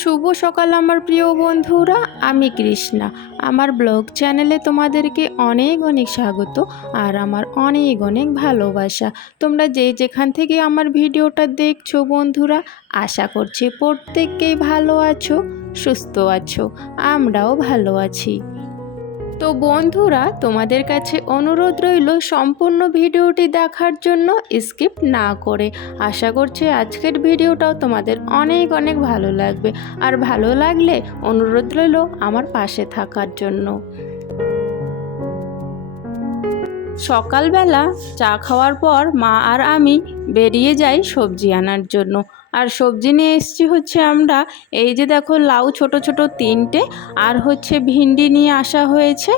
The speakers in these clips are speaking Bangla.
শুভ সকাল আমার প্রিয় বন্ধুরা, আমি কৃষ্ণা। আমার ব্লগ চ্যানেলে তোমাদেরকে অনেক অনেক স্বাগত আর আমার অনেক অনেক ভালোবাসা। তোমরা যে যেখান থেকে আমার ভিডিওটা দেখছ বন্ধুরা, আশা করছি প্রত্যেককেই ভালো আছো, সুস্থ আছো, আমরাও ভালো আছি। তো বন্ধুরা, তোমাদের কাছে অনুরোধ রইল সম্পূর্ণ ভিডিওটি দেখার জন্য স্কিপ না করে। আশা করছি আজকের ভিডিওটাও তোমাদের অনেক অনেক ভালো লাগবে। আর ভালো লাগলে অনুরোধ রইল আমার পাশে থাকার জন্য। সকালবেলা চা খাওয়ার পর মা আর আমি বেরিয়ে যাই সবজি আনার জন্য। আর সবজি নিয়ে এসেছি হচ্ছে আমরা। এই যে দেখো লাউ ছোট ছোট তিনটে, আর হচ্ছে ভিন্ডি নিয়ে আসা হয়েছে,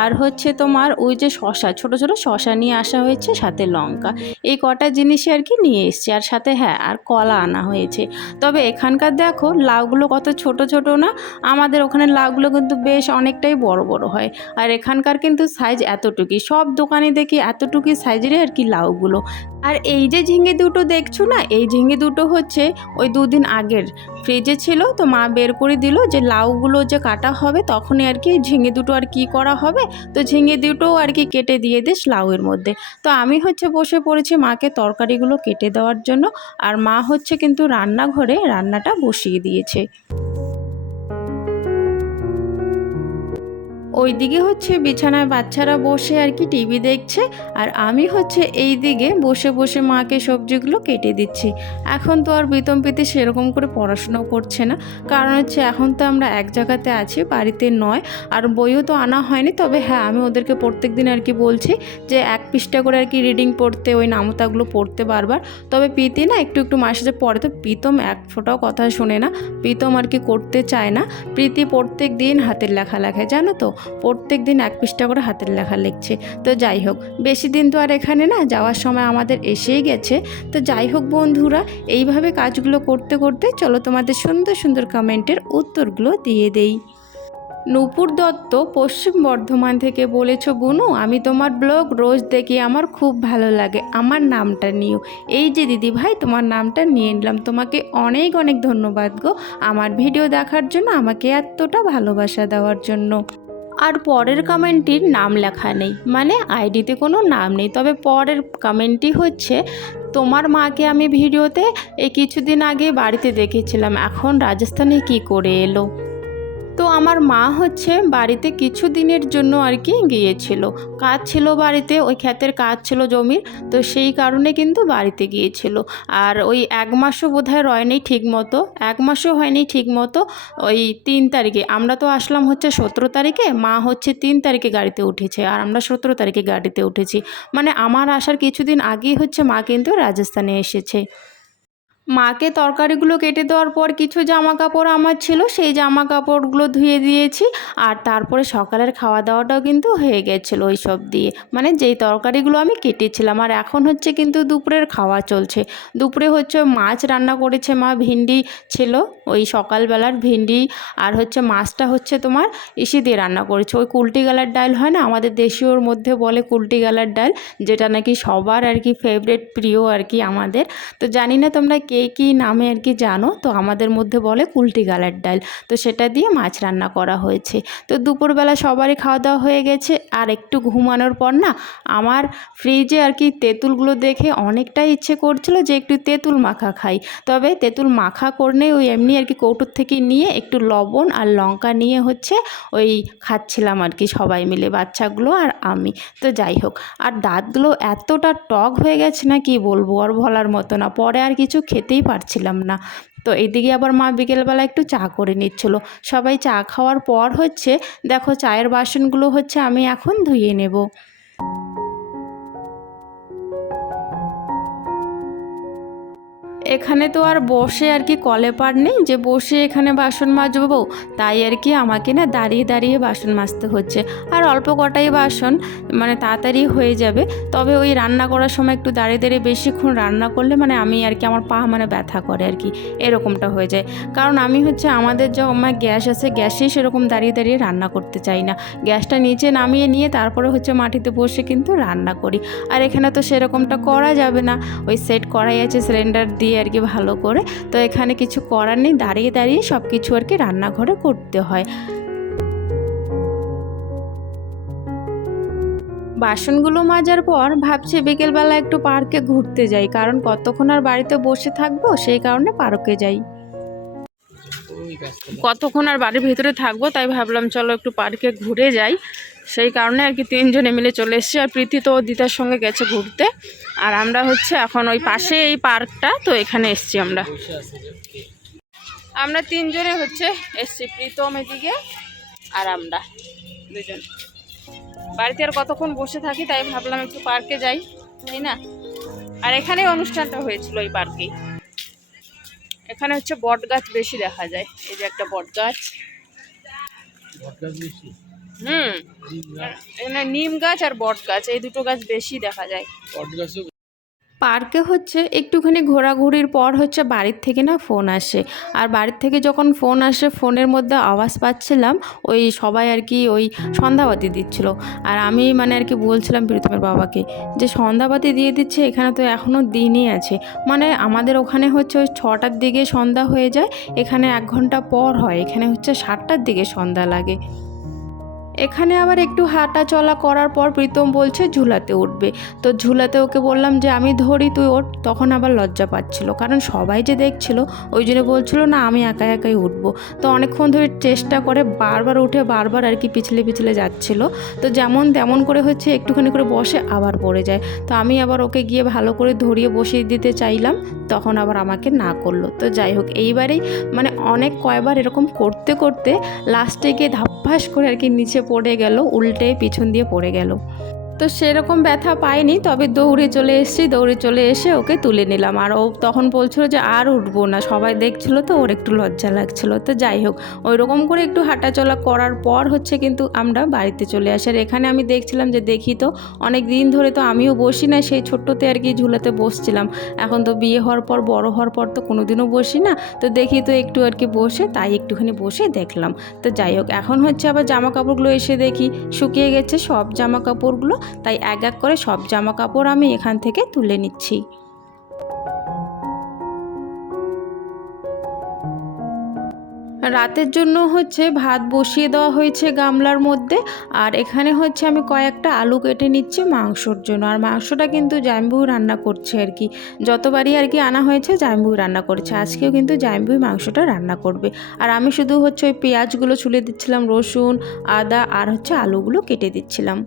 আর হচ্ছে তোমার ওই যে শশা, ছোট ছোট শশা নিয়ে আসা হয়েছে, সাথে লঙ্কা। এই কটা জিনিসই আর কি নিয়ে এসেছি, আর সাথে হ্যাঁ আর কলা আনা হয়েছে। তবে এখানকার দেখো লাউগুলো কত ছোট ছোট না, আমাদের ওখানে লাউগুলো কিন্তু বেশ অনেকটাই বড় বড় হয়। আর এখানকার কিন্তু সাইজ এতটুকুই, সব দোকানে দেখি এতটুকুই সাইজেরই আর কি লাউগুলো। আর এই যে ঝিঙে দুটো দেখছ না? এই ঝিঙে দুটো হচ্ছে ওই দুদিন আগের। ফ্রিজে ছিল তো মা বের করে দিল যে লাউগুলো যে কাটা হবে তখনই আর কি ঝিঙে দুটো আর কি করা হবে। তো ঝিঙে দুটোও আর কি কেটে দিয়ে দিস লাউয়ের মধ্যে। তো আমি হচ্ছে বসে পড়েছি মাকে তরকারিগুলো কেটে দেওয়ার জন্য। আর মা হচ্ছে কিন্তু রান্নাঘরে রান্নাটা বসিয়ে দিয়েছে। ওইদিকে হচ্ছে বিছানায় বাচ্চারা বসে আর কি টিভি দেখছে, আর আমি হচ্ছে এই দিকে বসে বসে মাকে সবজিগুলো কেটে দিচ্ছি। এখন তো আর বিতম পিতে সেরকম করে পড়াশোনাও করছে না। কারণ হচ্ছে এখন তো আমরা এক জায়গাতে আছি, বাড়িতে নয়, আর বইও তো আনা হয়নি। তবে হ্যাঁ আমি ওদেরকে প্রত্যেক দিন আর কি বলছি যে এক পৃষ্ঠা করে আর কি রিডিং পড়তে, ওই নামতাগুলো পড়তে বারবার। তবে প্রীতি না একটু একটু মাসে যে পড়ে তো প্রীতম এক ফোটাও কথা শোনে না, প্রীতম আর কি করতে চায় না। প্রীতি প্রত্যেক দিন হাতের লেখা লেখে, জানো তো? প্রত্যেক দিন এক পৃষ্ঠা করে হাতের লেখা লিখছে। তো যাই হোক, বেশি দিন তো আর এখানে না যাওয়ার সময় আমাদের এসেই গেছে। তো যাই হোক বন্ধুরা, এইভাবে কাজগুলো করতে করতে চলো তোমাদের সুন্দর সুন্দর কমেন্টের উত্তরগুলো দিয়ে দেই। নূপুর দত্ত, পশ্চিম বর্ধমান থেকে বলেছ বুনু আমি তোমার ব্লগ রোজ দেখি, আমার খুব ভালো লাগে। আমার নামটা নিও। এই যে দিদি ভাই তোমার নামটা নিয়ে নিলাম। তোমাকে অনেক অনেক ধন্যবাদ গো আমার ভিডিও দেখার জন্য, আমাকে এতটা ভালোবাসা দেওয়ার জন্য। আর পরের কমেন্টটির নাম লেখা নেই। মানে আইডিতে কোনো নাম নেই। তবে পরের কমেন্টটি হচ্ছে, তোমার মাকে আমি ভিডিওতে এই কিছুদিন আগে বাড়িতে দেখেছিলাম। এখন রাজস্থানে কি করে এলো? তো আমার মা হচ্ছে বাড়িতে কিছু দিনের জন্য আর কি গিয়েছিল। কাজ ছিল বাড়িতে, ওই ক্ষেতের কাজ ছিল জমির, তো সেই কারণে কিন্তু বাড়িতে গিয়েছিল। আর ওই এক মাসও বোধহয় রয়নি ঠিক মতো এক মাসও হয়নি ঠিক মতো ওই তিন তারিখে। আমরা তো আসলাম হচ্ছে সতেরো তারিখে, মা হচ্ছে তিন তারিখে গাড়িতে উঠেছে, আর আমরা সতেরো তারিখে গাড়িতে উঠেছি। মানে আমার আসার কিছুদিন আগেই হচ্ছে মা কিন্তু রাজস্থানে এসেছে। মাকে তরকারিগুলো কেটে দেওয়ার পর কিছু জামা কাপড় আমার ছিল, সেই জামা কাপড়গুলো ধুয়ে দিয়েছি আর তারপরে সকালের খাওয়া দাওয়াটাও কিন্তু হয়ে গেছিল ওই সব দিয়ে। মানে যেই তরকারিগুলো আমি কেটেছিলাম আর এখন হচ্ছে কিন্তু দুপুরের খাওয়া চলছে। দুপুরে হচ্ছে মাছ রান্না করেছে মা, ভিন্ডি ছিল, ওই সকালবেলার ভিন্ডি আর হচ্ছে মাছটা হচ্ছে তোমার ইসি দিয়ে রান্না করেছে। ওই কুলটি গালার ডাল হয় না, আমাদের দেশীয়র মধ্যে বলে কুলটি গালার ডাল, যেটা নাকি সবার আর কি ফেভারেট প্রিয় আর কি আমাদের। তো জানি না তোমরা কে কী নামে আর কি জানো? তো আমাদের মধ্যে বলে কুলটি গালার ডাল। তো সেটা দিয়ে মাছ রান্না করা হয়েছে। তো দুপুরবেলা সবারই খাওয়া দাওয়া হয়ে গেছে। আর একটু ঘুমানোর পর না, আমার ফ্রিজে আর কি তেঁতুলগুলো দেখে অনেকটাই ইচ্ছে করছিল যে একটু তেঁতুল মাখা খাই। তবে তেঁতুল মাখা করলে ওই এমনি আর কি কৌটোর থেকে নিয়ে একটু লবণ আর লঙ্কা নিয়ে হচ্ছে ওই খাচ্ছিলাম আর কি সবাই মিলে, বাচ্চাগুলো আর আমি। তো যাই হোক, আর দাঁতগুলো এতটা টক হয়ে গেছে না কি বলব? আর বলার মতো না। পরে আর কিছু খেতেই পারছিলাম না। তো এদিকে আবার মা বিকেলবেলা একটু চা করে নিচ্ছিল। সবাই চা খাওয়ার পর হচ্ছে, দেখো চায়ের বাসনগুলো হচ্ছে আমি এখন ধুয়ে নেব। এখানে তো আর বসে আর কি কলে পার নেই, যে বসে এখানে বাসন মাজবো, তাই আর কি আমাকে না দাঁড়িয়ে দাঁড়িয়ে বাসন মাজতে হচ্ছে। আর অল্প কটাই বাসন মানে তাড়াতাড়ি হয়ে যাবে। তবে ওই রান্না করার সময় একটু দাঁড়িয়ে দাঁড়িয়ে বেশিক্ষণ রান্না করলে মানে আমি আর কি আমার পা মানে ব্যথা করে আর কি, এরকমটা হয়ে যায়। কারণ আমি হচ্ছে আমাদের যে আমার গ্যাস আছে, গ্যাসেই সেরকম দাঁড়িয়ে দাঁড়িয়ে রান্না করতে চাই না। গ্যাসটা নিচে নামিয়ে নিয়ে তারপরে হচ্ছে মাটিতে বসে কিন্তু রান্না করি। আর এখানে তো সেরকমটা করা যাবে না। ওই সেট করাই আছে, সিলিন্ডার দিয়ে আর কি ভালো করে। তো এখানে কিছু করার নেই, দাঁড়িয়ে দাঁড়িয়ে সব কিছু আর কি রান্নাঘরে করতে হয়। বাসনগুলো মাজার পর ভাবছি বিকেলবেলা একটু পার্কে ঘুরতে যাই, কারণ কতক্ষণ আর বাড়িতে বসে থাকব সেই কারণে পার্কে যাই। কতক্ষণ আর বাড়ির ভিতরে থাকব তাই ভাবলাম চলো একটু পার্কে ঘুরে যাই। সেই কারণে আর কি তিনজনে মিলে চলে এসেছি আর প্রীতি তো দিদার সঙ্গে গেছে ঘুরতে। আর আমরা হচ্ছে এখন ওই পাশে এই পার্কটা, তো এখানে এসছি আমরা। আমরা তিনজনে হচ্ছে এসছি, প্রীতম এদিকে আর আমরা দুজন। বাড়িতে আর কতক্ষণ বসে থাকি তাই ভাবলাম একটু পার্কে যাই, তাই না? আর এখানেই অনুষ্ঠানটা হয়েছিল এই পার্কেই। এখানে হচ্ছে বট গাছ বেশি দেখা যায়, এই যে একটা বট গাছ হুম। এখানে নিম গাছ আর বট গাছ এই দুটো গাছ বেশি দেখা যায়। পার্কে হচ্ছে একটুখানি ঘোরাঘুরির পর হচ্ছে বাড়ির থেকে না ফোন আসে। আর বাড়ির থেকে যখন ফোন আসে ফোনের মধ্যে আওয়াজ পাচ্ছিলাম ওই সবাই আর কি ওই সন্ধ্যাবাতি দিচ্ছিল। আর আমি মানে আর কি বলছিলাম প্রীতমের বাবাকে যে সন্ধ্যাবাতি দিয়ে দিচ্ছে এখানে তো এখনও দিনই আছে। মানে আমাদের ওখানে হচ্ছে ওই ছটার দিকে সন্ধ্যা হয়ে যায় এখানে এক ঘণ্টা পর হয় এখানে হচ্ছে সাতটার দিকে সন্ধ্যা লাগে। এখানে আবার একটু হাঁটা চলা করার পর প্রীতম বলছে, ঝুলাতে উঠবে। তো ঝুলাতে ওকে বললাম যে, আমি ধরি, তুই ওঠ। তখন আবার লজ্জা পাচ্ছিল, কারণ সবাই যে দেখছিল, ওই জন্য বলছিল, না, আমি একা একাই উঠবো। তো অনেকক্ষণ ধরে চেষ্টা করে বারবার উঠে বারবার আর কি পিছলে পিছলে যাচ্ছিল। তো যেমন তেমন করে হচ্ছে একটুখানি করে বসে আবার পড়ে যায়। তো আমি আবার ওকে গিয়ে ভালো করে ধরিয়ে বসিয়ে দিতে চাইলাম, তখন আবার আমাকে না করল। তো যাই হোক, এইবারেই মানে অনেক কয়বার এরকম করতে করতে লাস্টে গিয়ে ধাপ্পাস করে আর কি নিচে পড়ে গেল উল্টে পিছন দিয়ে পড়ে গেল। তো সেরকম ব্যথা পাইনি, তবে দৌড়ে চলে এসেছি, দৌড়ে চলে এসে ওকে তুলে নিলাম। আর ও তখন বলছিল যে আর উঠবো না, সবাই দেখছিল তো, ওর একটু লজ্জা লাগছিল। তো যাই হোক ওই রকম করে একটু হাঁটাচলা করার পর হচ্ছে কিন্তু আমরা বাড়িতে চলে আসি। আর এখানে আমি দেখছিলাম যে দেখি তো, অনেক দিন ধরে তো আমিও বসি না, সেই ছোট্টতে আর কি ঝুলাতে বসছিলাম। এখন তো বিয়ে হওয়ার পর, বড় হওয়ার পর তো কোনোদিনও বসি না। তো দেখি তো একটু আর কি বসে, তাই একটুখানি বসে দেখলাম। তো যাই হোক, এখন হচ্ছে আবার জামা কাপড়গুলো এসে দেখি, শুকিয়ে গেছে সব জামা কাপড়গুলো তাই এক এক করে সব জামা কাপড় আমি এখান থেকে তুলে নিচ্ছি। রাতের জন্য হচ্ছে ভাত বসিয়ে দেওয়া হয়েছে গামলার মধ্যে, আর এখানে হচ্ছে আমি কয়েকটা আলু কেটে নিচ্ছি মাংসর জন্য। আর মাংসটা কিন্তু জাম্বু রান্না করছে আর কি। যতবারই আর কি আনা হয়েছে জাম্বু রান্না করছে। আজকেও কিন্তু জাম্বুই মাংসটা রান্না করবে। আর আমি শুধু হচ্ছে ওই পেঁয়াজগুলো ছুলে দিচ্ছিলাম, রসুন, আদা, আর হচ্ছে আলুগুলো কেটে দিচ্ছিলাম।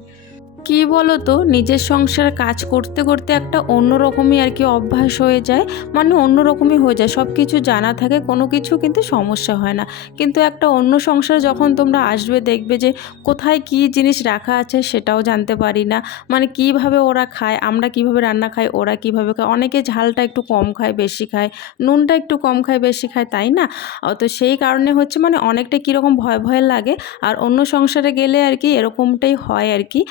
কি বলো তো নিজের সংসার কাজ করতে করতে একটা অন্যরকমই আর কি অভ্যাস হয়ে যায়। মানে অন্যরকমই হয়ে যায়। সব কিছু জানা থাকে, কোনো কিছু কিন্তু সমস্যা হয় না। কিন্তু একটা অন্য সংসার যখন তোমরা আসবে, দেখবে যে কোথায় কি জিনিস রাখা আছে সেটাও জানতে পারি না। মানে কীভাবে ওরা খায়, আমরা কীভাবে রান্না খাই, ওরা কীভাবে খায়। অনেকে ঝালটা একটু কম খায়, বেশি খায়। নুনটা একটু কম খায়, বেশি খায়, তাই না? তো সেই কারণে হচ্ছে মানে অনেকটা কীরকম ভয় ভয় লাগে। আর অন্য সংসারে গেলে আর কি এরকমটাই হয় আর কি।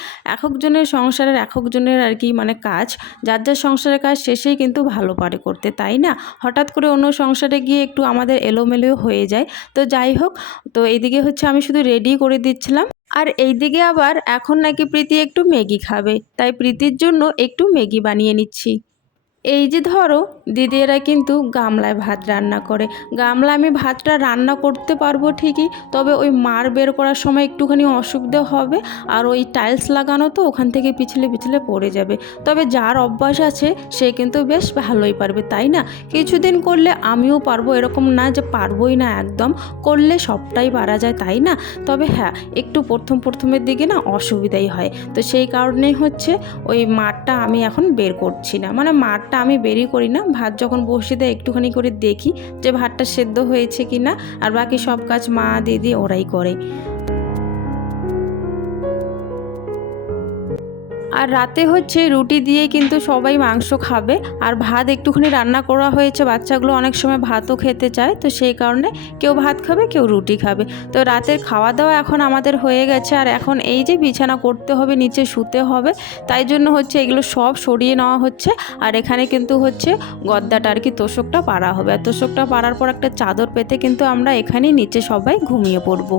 এককজনের সংসারের এককজনের আর কি মানে কাজ, যার যার সংসারের কাজ শেষেই কিন্তু ভালো পারে করতে, তাই না? হঠাৎ করে অন্য সংসারে গিয়ে একটু আমাদের এলোমেলো হয়ে যায়। তো যাই হোক, তো এইদিকে হচ্ছে আমি শুধু রেডি করে দিচ্ছিলাম। আর এইদিকে আবার এখন নাকি প্রীতি একটু ম্যাগি খাবে, তাই প্রীতির জন্য একটু ম্যাগি বানিয়ে নিচ্ছি। এই যে ধরো দিদিরা কিন্তু গামলায় ভাত রান্না করে। গামলা আমি ভাতটা রান্না করতে পারব ঠিকই, তবে ওই মার বের করার সময় একটুখানি অসুবিধা হবে আর ওই টাইলস লাগানো তো ওখান থেকে পিছলে পিছলে পড়ে যাবে। তবে যার অভ্যাস আছে, সে কিন্তু বেশ ভালোই পারবে, তাই না? কিছুদিন করলে আমিও পারব, এরকম না যে পারবোই না একদম, করলে সবটাই পারা যায়, তাই না? তবে হ্যাঁ একটু প্রথম প্রথমের দিকে না অসুবিধাই হয়। তো সেই কারণেই হচ্ছে ওই মাঠটা আমি এখন বের করছি না। মানে মাঠটা আমি বেরই করি না ভাত যখন বসিয়ে দেয়, একটুখানি করে দেখি যে ভাতটা সেদ্ধ হয়েছে কি না আর বাকি সব কাজ মা, দিদি ওরাই করে। আর রাতে হচ্ছে রুটি দিয়ে কিন্তু সবাই মাংস খাবে। আর ভাত একটুখানি রান্না করা হয়েছে, বাচ্চাগুলো অনেক সময় ভাতও খেতে চায়, তো সেই কারণে কেউ ভাত খাবে, কেউ রুটি খাবে। তো রাতের খাওয়া দাওয়া এখন আমাদের হয়ে গেছে, আর এখন এই যে বিছানা করতে হবে, নিচে শুতে হবে, তাই জন্য হচ্ছে এগুলো সব সরিয়ে নেওয়া হচ্ছে। আর এখানে কিন্তু হচ্ছে গদ্দাটা আর কি তোষকটা পাড়া হবে। আর তোষকটা পাড়ার পর একটা চাদর পেতে কিন্তু আমরা এখানেই নিচে সবাই ঘুমিয়ে পড়ব।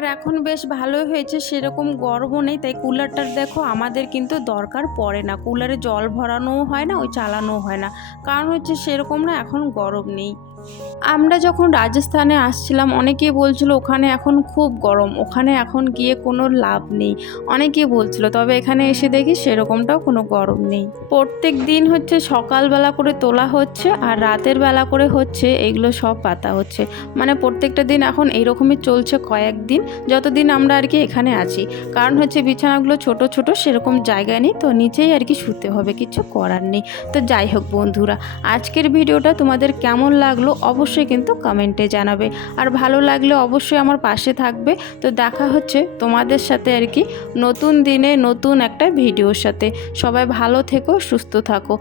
আর এখন বেশ ভালোই হয়েছে, সেরকম গর্ব নেই। তাই কুলারটার দেখো, আমাদের কিন্তু দরকার পড়ে না। কুলারে জল ভরানোও হয় না, ওই চালানোও হয় না। কারণ হচ্ছে সেরকম না, এখন গরম নেই। আমরা যখন রাজস্থানে আসছিলাম, অনেকে বলছিল, ওখানে এখন খুব গরম, ওখানে এখন গিয়ে কোনো লাভ নেই। অনেকে বলছিল, তবে এখানে এসে দেখি সেরকমটাও কোনো গরম নেই। প্রত্যেক দিন হচ্ছে সকালবেলা করে তোলা হচ্ছে আর রাতের বেলা করে হচ্ছে এগুলো সব পাতা হচ্ছে। মানে প্রত্যেকটা দিন এখন এইরকমই চলছে কয়েকদিন, যতদিন আমরা আর কি এখানে আছি। কারণ হচ্ছে বিছানাগুলো ছোট ছোট সেরকম জায়গায় নেই, তো নিচেই আর কি শুতে হবে, কিছু করার নেই। তো যাই হোক বন্ধুরা, আজকের ভিডিওটা তোমাদের কেমন লাগল অবশ্যই কিন্তু কমেন্টে জানাবে। আর ভালো লাগলে অবশ্যই আমার পাশে থাকবে। তো দেখা হচ্ছে তোমাদের সাথে আর কি নতুন দিনে নতুন একটা ভিডিওর সাথে। সবাই ভালো থেকো, সুস্থ থাকো।